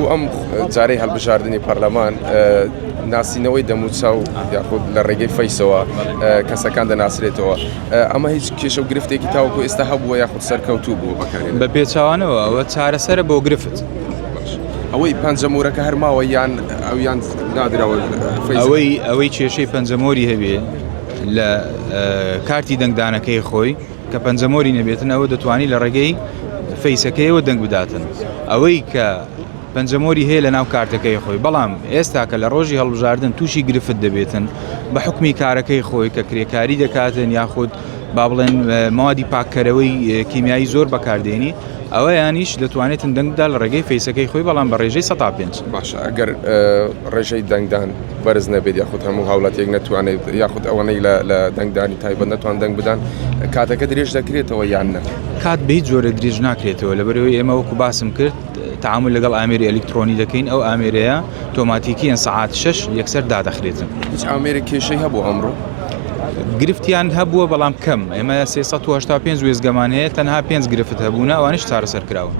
بۆ ئەم جارەی هەڵبژاردننی پەرلەمان ناسینەوەی دەموچاو یاخود لە ڕێگەی فەیسەوە کەسەکان دەناسرێتەوە ئەمە هیچ کێشە و گرفتێکی تاوەکو ئێستا هەبووە یاخود سەرکەوتوو بوو بەکارێن بە پێچاوانەوە ئەوە چارەسەرە بۆ گرفت ئەوەی پەنجەمورەکە هەرماوە یان ئەویان نادراوە ئەوەی کێشەی پەنجەمۆری هەبێ لە کارتی دەنگدانەکەی خۆی کە پەنجەمۆری نەبێتن ئەوە دەتوانانی لە ڕێگەی فەیسەکەیەوە دەنگ بداتن ئەوەی کە پەنجەمۆری هەیە لە ناو کارتەکەی خۆی بەڵام ئێستا کە لە ڕۆژی هەڵبژاردن تووشی گرفت دەبێتن بە حکمی کارەکەی خۆی کە کرێکاری دەکاتن یاخود با بڵێن مادی پاککەرەوەی کیمیایی زۆر بەکاردێنی ئەوە یانیش دەتوانێتن دەنگدا لە ڕێگەی فەیسەکەی خۆی بەڵام بە ڕێژەی 105 باشە ئەگەر ڕێژەی دەنگدان بەرز نەبێت یاخود هەموو هاوڵاتێک نەتوانێت یاخود ئەوەنەی لە دەنگدانی تایبەت نەتوان دەنگ بدەن کاتەکە درێژ دەکرێتەوە یان نە کات بە هیچ جۆرە درێژ ناکرێتەوە لەبەرەوەی ئێمە وەکو باسم کرد تعامل لەگەڵ ئامێری ئەلکترۆنی دەکەین ئەو ئامێرەیە تۆماتیکیان سەعات 6 یەکسەر دادەخرێتن هیچ ئامێرە کێشەی هەبوو ئەمڕۆ گرفتیان هەبووە بەڵام کەم ئێمە 385 وێزگەمان هەیە تەنها 5 گرفت هەبوونە ئەوانش چارەسەر کراوە